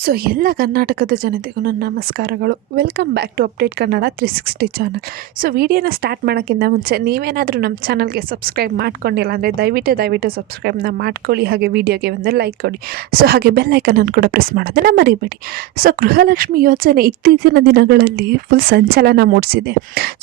So ಎಲ್ಲ ಕರ್ನಾಟಕದ ಜನತೆಗೂ ನನ್ನ ನಮಸ್ಕಾರಗಳು. Welcome back to update Kannada 360 channel. So ವಿಡಿಯೋನ ಸ್ಟಾರ್ಟ್ ಮಾಡೋಕ್ಕಿಂತ ಮುಂಚೆ ನೀವೇನಾದರೂ ನಮ್ಮ ಚಾನಲ್ಗೆ ಸಬ್ಸ್ಕ್ರೈಬ್ ಮಾಡ್ಕೊಂಡಿಲ್ಲ ಅಂದರೆ ದಯವಿಟ್ಟು ಸಬ್ಸ್ಕ್ರೈಬ್ನ ಮಾಡ್ಕೊಳ್ಳಿ. ಹಾಗೆ ವಿಡಿಯೋಗೆ ಒಂದು ಲೈಕ್ ಕೊಡಿ. ಸೊ ಹಾಗೆ ಬೆಲ್ ಐಕನನ್ನು ಕೂಡ ಪ್ರೆಸ್ ಮಾಡೋದನ್ನು ಮರಿಬೇಡಿ. ಸೊ ಗೃಹಲಕ್ಷ್ಮಿ ಯೋಜನೆ ಇತ್ತೀಚಿನ ದಿನಗಳಲ್ಲಿ ಫುಲ್ ಸಂಚಲನ ಮೂಡಿಸಿದೆ.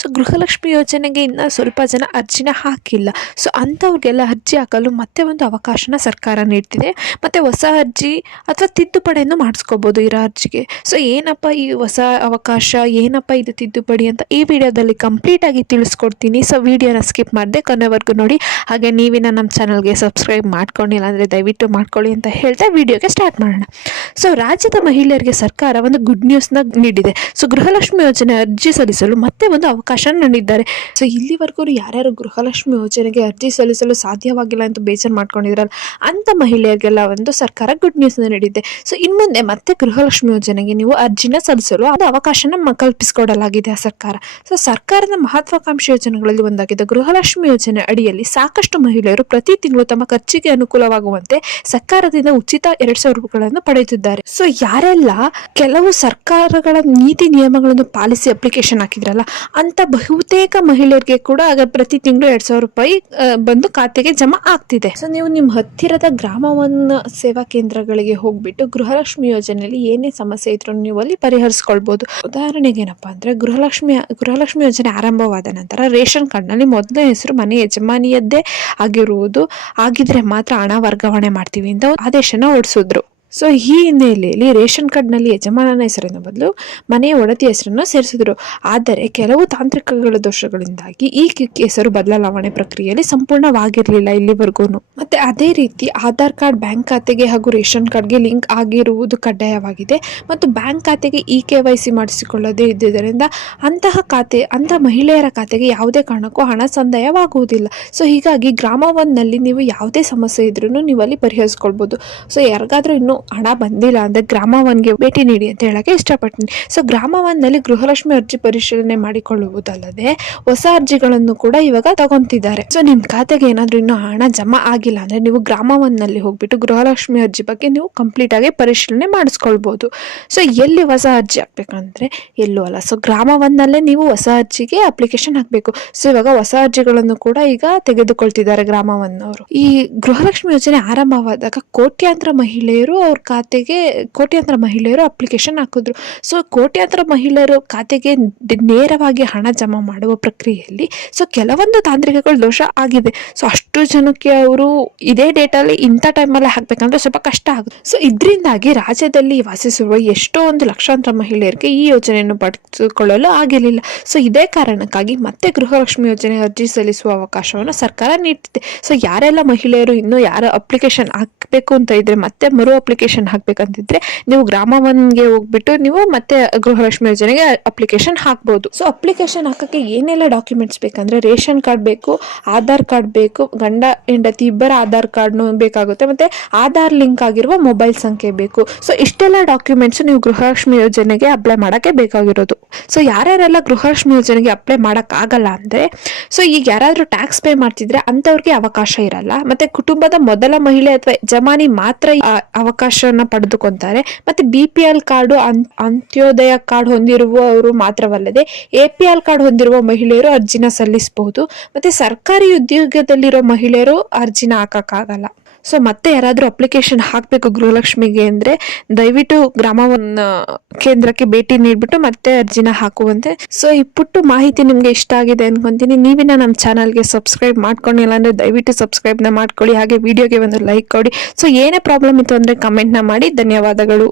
ಸೊ ಗೃಹಲಕ್ಷ್ಮಿ ಯೋಜನೆಗೆ ಇನ್ನೂ ಸ್ವಲ್ಪ ಜನ ಅರ್ಜಿನ ಹಾಕಿಲ್ಲ. ಸೊ ಅಂಥವ್ರಿಗೆಲ್ಲ ಅರ್ಜಿ ಹಾಕಲು ಮತ್ತೆ ಒಂದು ಅವಕಾಶನ ಸರ್ಕಾರ ನೀಡ್ತಿದೆ. ಮತ್ತು ಹೊಸ ಅರ್ಜಿ ಅಥವಾ ತಿದ್ದುಪಡಿಯನ್ನು ಮಾಡಿಸ್ಕೋಬೋದು ಇರೋ ಅರ್ಜಿಗೆ. ಸೊ ಏನಪ್ಪ ಈ ಹೊಸ ಅವಕಾಶ, ಏನಪ್ಪ ಇದು ತಿದ್ದುಪಡಿ ಅಂತ ಈ ವಿಡಿಯೋದಲ್ಲಿ ಕಂಪ್ಲೀಟಾಗಿ ತಿಳಿಸ್ಕೊಡ್ತೀನಿ. ಸೊ ವಿಡಿಯೋನ ಸ್ಕಿಪ್ ಮಾಡದೆ ಕೊನೆವರೆಗೂ ನೋಡಿ. ಹಾಗೆ ನೀವಿನ ನಮ್ಮ ಚಾನಲ್ಗೆ ಸಬ್ಸ್ಕ್ರೈಬ್ ಮಾಡ್ಕೊಂಡಿಲ್ಲ ಅಂದರೆ ದಯವಿಟ್ಟು ಮಾಡ್ಕೊಳ್ಳಿ ಅಂತ ಹೇಳ್ತಾ ವಿಡಿಯೋಗೆ ಸ್ಟಾರ್ಟ್ ಮಾಡೋಣ. ಸೊ ರಾಜ್ಯದ ಮಹಿಳೆಯರಿಗೆ ಸರ್ಕಾರ ಒಂದು ಗುಡ್ ನ್ಯೂಸ್ನ ನೀಡಿದೆ. ಸೊ ಗೃಹಲಕ್ಷ್ಮಿ ಯೋಜನೆ ಅರ್ಜಿ ಸಲ್ಲಿಸಲು ಮತ್ತೆ ಒಂದು ಅವಕಾಶ ನೀಡಿದ್ದಾರೆ. ಸೊ ಇಲ್ಲಿವರೆಗೂ ಯಾರ್ಯಾರು ಗೃಹಲಕ್ಷ್ಮಿ ಯೋಜನೆಗೆ ಅರ್ಜಿ ಸಲ್ಲಿಸಲು ಸಾಧ್ಯವಾಗಿಲ್ಲ ಅಂತ ಬೇಜಾರು ಮಾಡ್ಕೊಂಡಿದ್ರಲ್ಲ, ಅಂಥ ಮಹಿಳೆಯರಿಗೆಲ್ಲ ಒಂದು ಸರ್ಕಾರ ಗುಡ್ ನ್ಯೂಸ್ನ ನೀಡಿದೆ. ಸೊ ಇನ್ನು ಮುಂದೆ ಮತ್ತೆ ಗೃಹಲಕ್ಷ್ಮಿ ಯೋಜನೆಗೆ ನೀವು ಅರ್ಜಿನ ಸಲ್ಲಿಸಲು ಅದು ಅವಕಾಶನ ಕಲ್ಪಿಸಿಕೊಡಲಾಗಿದೆ ಆ ಸರ್ಕಾರ. ಸೊ ಸರ್ಕಾರದ ಮಹತ್ವಾಕಾಂಕ್ಷಿ ಯೋಜನೆಗಳಲ್ಲಿ ಒಂದಾಗಿದೆ ಗೃಹಲಕ್ಷ್ಮಿ ಯೋಜನೆ ಅಡಿಯಲ್ಲಿ ಸಾಕಷ್ಟು ಮಹಿಳೆಯರು ಪ್ರತಿ ತಿಂಗಳು ತಮ್ಮ ಖರ್ಚಿಗೆ ಅನುಕೂಲವಾಗುವಂತೆ ಸರ್ಕಾರದಿಂದ ಉಚಿತ 2,000 ರೂಪಾಯಿಗಳನ್ನು ಪಡೆಯುತ್ತಿದ್ದಾರೆ. ಸೊ ಯಾರೆಲ್ಲ ಕೆಲವು ಸರ್ಕಾರಗಳ ನೀತಿ ನಿಯಮಗಳನ್ನು ಪಾಲಿಸಿ ಅಪ್ಲಿಕೇಶನ್ ಹಾಕಿದ್ರಲ್ಲ, ಅಂತ ಬಹುತೇಕ ಮಹಿಳೆಯರಿಗೆ ಕೂಡ ಆಗ ಪ್ರತಿ ತಿಂಗಳು 2,000 ರೂಪಾಯಿ ಬಂದು ಖಾತೆಗೆ ಜಮಾ ಆಗ್ತಿದೆ. ಸೊ ನೀವು ನಿಮ್ಮ ಹತ್ತಿರದ ಗ್ರಾಮವನ್ನ ಸೇವಾ ಕೇಂದ್ರಗಳಿಗೆ ಹೋಗ್ಬಿಟ್ಟು ಗೃಹಲಕ್ಷ್ಮಿ ಯೋಜನೆಯಲ್ಲಿ ಏನೇ ಸಮಸ್ಯೆ ಇದ್ರೂ ನೀವು ಅಲ್ಲಿ ಪರಿಹರಿಸ್ಕೊಳ್ಬಹುದು. ಉದಾಹರಣೆಗೆ ಏನಪ್ಪಾ ಅಂದ್ರೆ ಗೃಹಲಕ್ಷ್ಮಿ ಯೋಜನೆ ಆರಂಭವಾದ ನಂತರ ರೇಷನ್ ಕಾರ್ಡ್ನಲ್ಲಿ ಮೊದಲನೇ ಹೆಸರು ಮನೆ ಯಜಮಾನಿಯದ್ದೇ ಆಗಿದ್ರೆ ಮಾತ್ರ ಹಣ ವರ್ಗಾವಣೆ ಮಾಡ್ತೀವಿ ಅಂತ ಆದೇಶನ ಹೊರಡಿಸಿದ್ರು. ಸೊ ಈ ಹಿನ್ನೆಲೆಯಲ್ಲಿ ರೇಷನ್ ಕಾರ್ಡ್ನಲ್ಲಿ ಯಜಮಾನನ ಹೆಸರಿನ ಬದಲು ಮನೆಯ ಒಡತಿ ಹೆಸರನ್ನು ಸೇರಿಸಿದ್ರು. ಆದರೆ ಕೆಲವು ತಾಂತ್ರಿಕಗಳ ದೋಷಗಳಿಂದಾಗಿ ಈ ಹೆಸರು ಬದಲಾವಣೆ ಪ್ರಕ್ರಿಯೆಯಲ್ಲಿ ಸಂಪೂರ್ಣವಾಗಿರಲಿಲ್ಲ ಇಲ್ಲಿವರೆಗೂ. ಮತ್ತೆ ಅದೇ ರೀತಿ ಆಧಾರ್ ಕಾರ್ಡ್ ಬ್ಯಾಂಕ್ ಖಾತೆಗೆ ಹಾಗೂ ರೇಷನ್ ಕಾರ್ಡ್ಗೆ ಲಿಂಕ್ ಆಗಿರುವುದು ಕಡ್ಡಾಯವಾಗಿದೆ. ಮತ್ತು ಬ್ಯಾಂಕ್ ಖಾತೆಗೆ KYC ಮಾಡಿಸಿಕೊಳ್ಳದೇ ಇದ್ದುದರಿಂದ ಅಂತಹ ಮಹಿಳೆಯರ ಖಾತೆಗೆ ಯಾವುದೇ ಕಾರಣಕ್ಕೂ ಹಣ ಸಂದಾಯವಾಗುವುದಿಲ್ಲ. ಸೊ ಹೀಗಾಗಿ ಗ್ರಾಮ ಒನ್ನಲ್ಲಿ ನೀವು ಯಾವುದೇ ಸಮಸ್ಯೆ ಇದ್ರೂ ನೀವು ಅಲ್ಲಿ ಪರಿಹರಿಸ್ಕೊಳ್ಬೋದು. ಸೊ ಯಾರಿಗಾದ್ರೂ ಇನ್ನೂ ಹಣ ಬಂದಿಲ್ಲ ಅಂದ್ರೆ ಗ್ರಾಮ ಒನ್ಗೆ ಭೇಟಿ ನೀಡಿ ಅಂತ ಹೇಳಕ್ಕೆ ಇಷ್ಟಪಡ್ತೀನಿ. ಸೊ ಗ್ರಾಮ ಒನ್ನಲ್ಲಿ ಗೃಹಲಕ್ಷ್ಮಿ ಅರ್ಜಿ ಪರಿಶೀಲನೆ ಮಾಡಿಕೊಳ್ಳುವುದಲ್ಲದೆ ಹೊಸ ಅರ್ಜಿಗಳನ್ನು ಕೂಡ ಇವಾಗ ತಗೊಂತಿದ್ದಾರೆ. ಸೊ ನಿಮ್ ಖಾತೆಗೆ ಏನಾದ್ರೂ ಇನ್ನೂ ಹಣ ಜಮಾ ಆಗಿಲ್ಲ ಅಂದ್ರೆ ನೀವು ಗ್ರಾಮ ಒನ್ನಲ್ಲಿ ಹೋಗ್ಬಿಟ್ಟು ಗೃಹಲಕ್ಷ್ಮಿ ಅರ್ಜಿ ಬಗ್ಗೆ ನೀವು ಕಂಪ್ಲೀಟ್ ಆಗಿ ಪರಿಶೀಲನೆ ಮಾಡಿಸ್ಕೊಳ್ಬಹುದು. ಸೊ ಎಲ್ಲಿ ಹೊಸ ಅರ್ಜಿ ಹಾಕ್ಬೇಕಂದ್ರೆ ಎಲ್ಲೂ ಅಲ್ಲ, ಸೊ ಗ್ರಾಮ ಒನ್ನಲ್ಲೇ ನೀವು ಹೊಸ ಅರ್ಜಿಗೆ ಅಪ್ಲಿಕೇಶನ್ ಹಾಕ್ಬೇಕು. ಸೊ ಇವಾಗ ಹೊಸ ಅರ್ಜಿಗಳನ್ನು ಕೂಡ ಈಗ ತೆಗೆದುಕೊಳ್ತಿದ್ದಾರೆ ಗ್ರಾಮ ಒನ್ನವರು. ಈ ಗೃಹಲಕ್ಷ್ಮಿ ಯೋಜನೆ ಆರಂಭವಾದಾಗ ಕೋಟ್ಯಾಂತರ ಮಹಿಳೆಯರು ಅವ್ರ ಖಾತೆಗೆ ಅಪ್ಲಿಕೇಶನ್ ಹಾಕಿದ್ರು. ಸೊ ಕೋಟ್ಯಾಂತರ ಮಹಿಳೆಯರು ಖಾತೆಗೆ ನೇರವಾಗಿ ಹಣ ಜಮಾ ಮಾಡುವ ಪ್ರಕ್ರಿಯೆಯಲ್ಲಿ ಸೊ ಕೆಲವೊಂದು ತಾಂತ್ರಿಕಗಳು ದೋಷ ಆಗಿದೆ. ಸೊ ಅಷ್ಟು ಜನಕ್ಕೆ ಅವರು ಇದೇ ಡೇಟಲ್ಲಿ ಇಂಥ ಟೈಮಲ್ಲಿ ಹಾಕ್ಬೇಕಂದ್ರೆ ಸ್ವಲ್ಪ ಕಷ್ಟ ಆಗುತ್ತೆ. ಸೊ ಇದರಿಂದಾಗಿ ರಾಜ್ಯದಲ್ಲಿ ವಾಸಿಸುವ ಎಷ್ಟೋ ಒಂದು ಲಕ್ಷಾಂತರ ಮಹಿಳೆಯರಿಗೆ ಈ ಯೋಜನೆಯನ್ನು ಪಡೆದುಕೊಳ್ಳಲು ಆಗಿರಲಿಲ್ಲ. ಸೊ ಇದೇ ಕಾರಣಕ್ಕಾಗಿ ಮತ್ತೆ ಗೃಹಲಕ್ಷ್ಮಿ ಯೋಜನೆ ಅರ್ಜಿ ಸಲ್ಲಿಸುವ ಅವಕಾಶವನ್ನು ಸರ್ಕಾರ ನೀಡ್ತಿದೆ. ಸೊ ಯಾರೆಲ್ಲ ಮಹಿಳೆಯರು ಇನ್ನೂ ಯಾರು ಅಪ್ಲಿಕೇಶನ್ ಹಾಕಬೇಕು ಅಂತ ಇದ್ರೆ, ಮತ್ತೆ ಮರು ಅಪ್ಲಿಕೇಶನ್ ಹಾಕ್ಬೇಕಂತಿದ್ರೆ ನೀವು ಗ್ರಾಮ ಒನ್ಗೆ ಹೋಗ್ಬಿಟ್ಟು ನೀವು ಮತ್ತೆ ಗೃಹಲಕ್ಷ್ಮಿ ಯೋಜನೆಗೆ ಅಪ್ಲಿಕೇಶನ್ ಹಾಕ್ಬಹುದು. ಸೊ ಅಪ್ಲಿಕೇಶನ್ ಹಾಕಕ್ಕೆ ಏನೆಲ್ಲ ಡಾಕ್ಯುಮೆಂಟ್ಸ್ ಬೇಕಂದ್ರೆ ರೇಷನ್ ಕಾರ್ಡ್ ಬೇಕು, ಆಧಾರ್ ಕಾರ್ಡ್ ಬೇಕು, ಗಂಡ ಹೆಂಡತಿ ಇಬ್ಬರ ಆಧಾರ್ ಕಾರ್ಡ್ ಬೇಕಾಗುತ್ತೆ, ಮತ್ತೆ ಆಧಾರ್ ಲಿಂಕ್ ಆಗಿರುವ ಮೊಬೈಲ್ ಸಂಖ್ಯೆ ಬೇಕು. ಸೊ ಇಷ್ಟೆಲ್ಲ ಡಾಕ್ಯುಮೆಂಟ್ಸ್ ನೀವು ಗೃಹಲಕ್ಷ್ಮಿ ಯೋಜನೆಗೆ ಅಪ್ಲೈ ಮಾಡಕ್ಕೆ ಬೇಕಾಗಿರೋದು. ಸೊ ಯಾರ್ಯಾರೆಲ್ಲ ಗೃಹಲಕ್ಷ್ಮಿ ಯೋಜನೆಗೆ ಅಪ್ಲೈ ಮಾಡಕ್ ಆಗಲ್ಲ ಅಂದ್ರೆ, ಸೊ ಈಗ ಯಾರಾದ್ರೂ ಟ್ಯಾಕ್ಸ್ ಪೇ ಮಾಡ್ತಿದ್ರೆ ಅಂತವ್ರಿಗೆ ಅವಕಾಶ ಇರಲ್ಲ. ಮತ್ತೆ ಕುಟುಂಬದ ಮೊದಲ ಮಹಿಳೆ ಅಥವಾ ಯಜಮಾನಿ ಮಾತ್ರ ಅವಕಾಶನ ಪಡೆದುಕೊಂತಾರೆ. ಮತ್ತೆ BPL ಕಾರ್ಡು, ಅಂತ್ಯೋದಯ ಕಾರ್ಡ್ ಹೊಂದಿರುವವರು ಮಾತ್ರವಲ್ಲದೆ APL ಕಾರ್ಡ್ ಹೊಂದಿರುವ ಮಹಿಳೆಯರು ಅರ್ಜಿನ ಸಲ್ಲಿಸಬಹುದು. ಮತ್ತೆ ಸರ್ಕಾರಿ ಉದ್ಯೋಗದಲ್ಲಿರೋ ಮಹಿಳೆಯರು ಅರ್ಜಿನ ಹಾಕಕ್ಕಾಗಲ್ಲ. ಸೊ ಮತ್ತೆ ಯಾರಾದ್ರೂ ಅಪ್ಲಿಕೇಶನ್ ಹಾಕಬೇಕು ಗೃಹಲಕ್ಷ್ಮಿಗೆ ಅಂದ್ರೆ ದಯವಿಟ್ಟು ಗ್ರಾಮ ಒನ್ ಕೇಂದ್ರಕ್ಕೆ ಭೇಟಿ ನೀಡ್ಬಿಟ್ಟು ಮತ್ತೆ ಅರ್ಜಿನ ಹಾಕುವಂತೆ. ಸೊ ಈ ಪುಟ್ಟು ಮಾಹಿತಿ ನಿಮ್ಗೆ ಇಷ್ಟ ಆಗಿದೆ ಅನ್ಕೊಂತೀನಿ. ನೀವಿನ ನಮ್ಮ ಚಾನಲ್ಗೆ ಸಬ್ಸ್ಕ್ರೈಬ್ ಮಾಡ್ಕೊಂಡಿಲ್ಲ ಅಂದ್ರೆ ದಯವಿಟ್ಟು ಸಬ್ಸ್ಕ್ರೈಬ್ನ ಮಾಡ್ಕೊಳ್ಳಿ. ಹಾಗೆ ವಿಡಿಯೋಗೆ ಒಂದು ಲೈಕ್ ಕೊಡಿ. ಸೊ ಏನೇ ಪ್ರಾಬ್ಲಮ್ ಇತ್ತು ಅಂದ್ರೆ ಕಮೆಂಟ್ನ ಮಾಡಿ. ಧನ್ಯವಾದಗಳು.